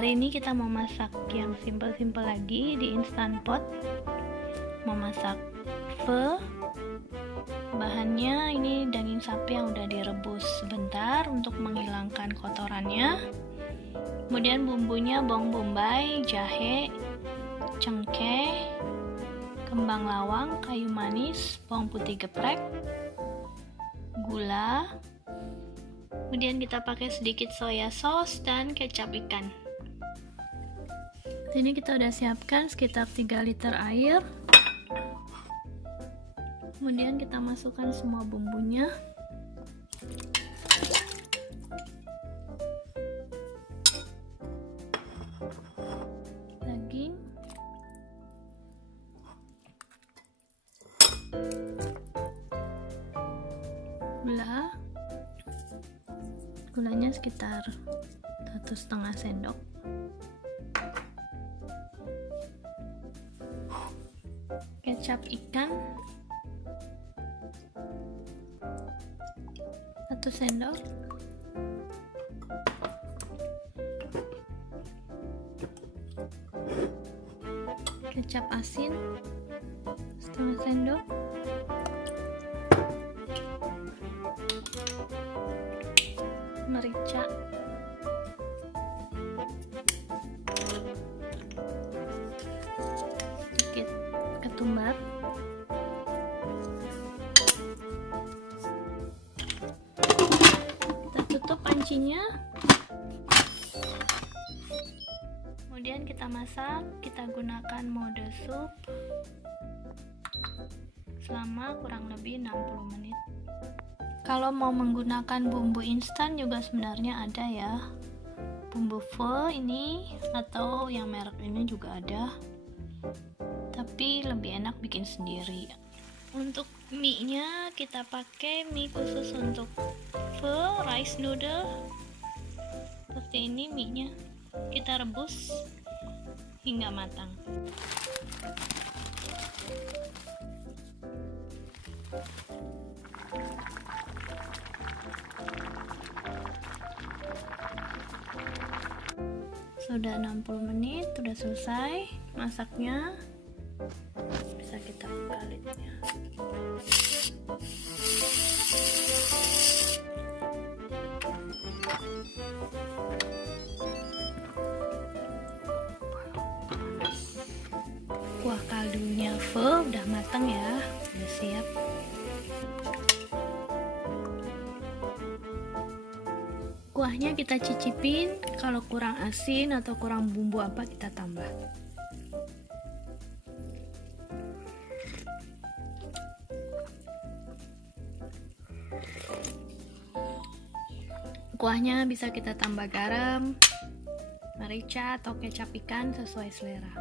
Hari ini kita mau masak yang simple-simple lagi di instant pot. Mau masak pho. Bahannya ini daging sapi yang udah direbus sebentar untuk menghilangkan kotorannya. Kemudian bumbunya bawang bombay, jahe, cengkeh, kembang lawang, kayu manis, bawang putih geprek, gula. Kemudian kita pakai sedikit soya sauce dan kecap ikan. Ini kita udah siapkan sekitar 3 liter air. Kemudian kita masukkan semua bumbunya. Daging. Gula. Gulanya sekitar 1,5 sendok. Kecap ikan 1 sendok. Kecap asin 1/2 sendok. Merica sedikit, ketumbar, kita tutup pancinya. Kemudian kita masak, kita gunakan mode sup selama kurang lebih 60 menit. Kalau mau menggunakan bumbu instan juga sebenarnya ada ya, bumbu pho ini atau yang merek ini juga ada, tapi lebih enak bikin sendiri. Untuk mie nya kita pakai mie khusus untuk pho, rice noodle. Seperti ini mie nya, kita rebus hingga matang. Sudah 60 menit, sudah selesai masaknya. Bisa kita buka lidnya. Kuah kaldunya pho udah matang ya, udah siap. Kuahnya kita cicipin, kalau kurang asin atau kurang bumbu apa kita tambah. Kuahnya bisa kita tambah garam, merica atau kecap ikan sesuai selera.